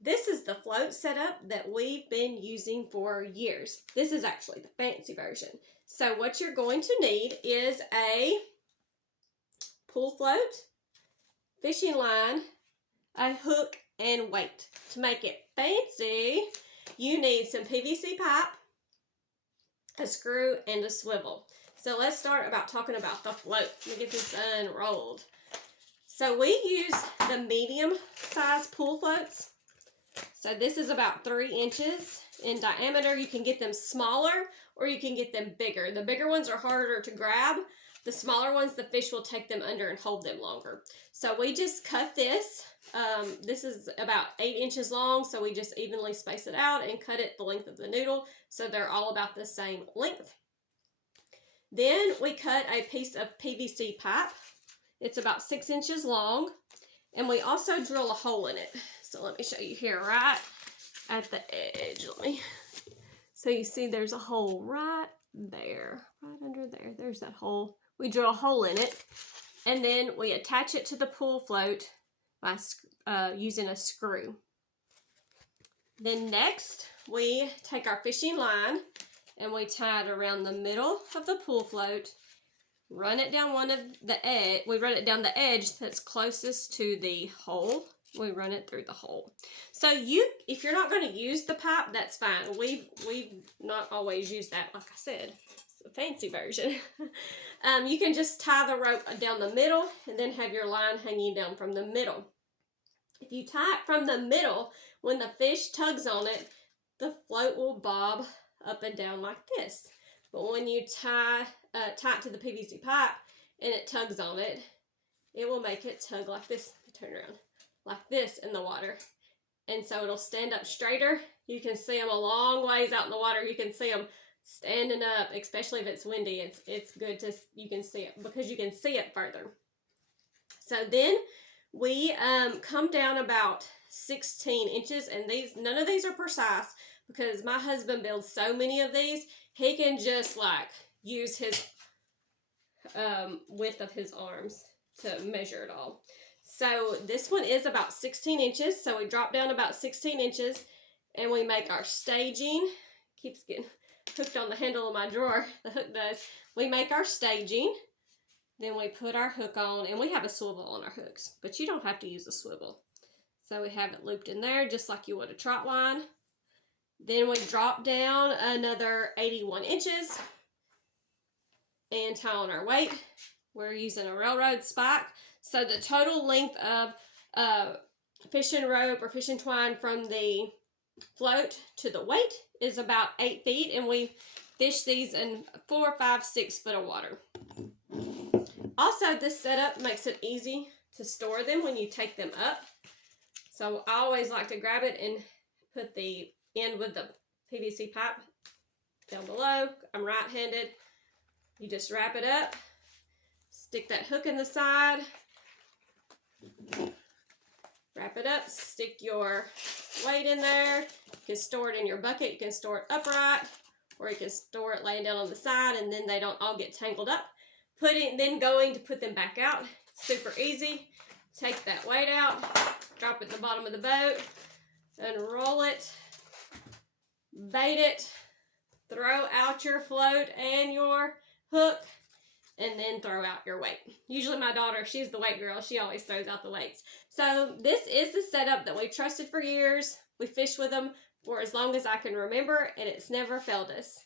This is the float setup that we've been using for years. This is actually the fancy version. So what you're going to need is a pool float, fishing line, a hook, and weight. To make it fancy, you need some PVC pipe, a screw, and a swivel. So let's start about talking about the float. Let me get this unrolled. So we use the medium size pool floats. So this is about 3 inches in diameter. You can get them smaller or you can get them bigger. The bigger ones are harder to grab. The smaller ones, the fish will take them under and hold them longer. So we just cut this. This is about 8 inches long, so we just evenly space it out and cut it the length of the noodle so they're all about the same length. Then we cut a piece of PVC pipe. It's about 6 inches long, and we also drill a hole in it. So let me show you here, right at the edge. So you see there's a hole right there, right under there. There's that hole. We drill a hole in it, and then we attach it to the pool float by using a screw. Then next, we take our fishing line and we tie it around the middle of the pool float, run it down one of the edge. We run it down the edge that's closest to the hole. We run it through the hole. So if you're not going to use the pipe, that's fine. We've not always used that, like I said. It's a fancy version. You can just tie the rope down the middle and then have your line hanging down from the middle. If you tie it from the middle, when the fish tugs on it, the float will bob up and down like this. But when you tie it to the PVC pipe and it tugs on it, it will make it tug like this. Turn around. Like this in the water. And so it'll stand up straighter. You can see them a long ways out in the water. You can see them standing up, especially if it's windy. It's good to, you can see it because you can see it further. So then we come down about 16 inches, and none of these are precise because my husband builds so many of these. He can just like use his width of his arms to measure it all. So this one is about 16 inches. So we drop down about 16 inches and we make our staging. Keeps getting hooked on the handle of my drawer. The hook does. We make our staging. Then we put our hook on, and we have a swivel on our hooks, but you don't have to use a swivel. So we have it looped in there just like you would a trot line. Then we drop down another 81 inches and tie on our weight. We're using a railroad spike. So the total length of fishing rope or fishing twine from the float to the weight is about 8 feet, and we fish these in 4, 5, 6 foot of water. Also, this setup makes it easy to store them when you take them up. So I always like to grab it and put the end with the PVC pipe down below. I'm right-handed. You just wrap it up, stick that hook in the side, wrap it up, stick your weight in there. You can store it in your bucket. You can store it upright, or you can store it laying down on the side, and then they don't all get tangled up. Then going to put them back out. Super easy. Take that weight out, drop it at the bottom of the boat, unroll it, bait it, throw out your float and your hook, and then throw out your weight. Usually my daughter, she's the weight girl. She always throws out the weights. So this is the setup that we've trusted for years. We fish with them for as long as I can remember, and it's never failed us.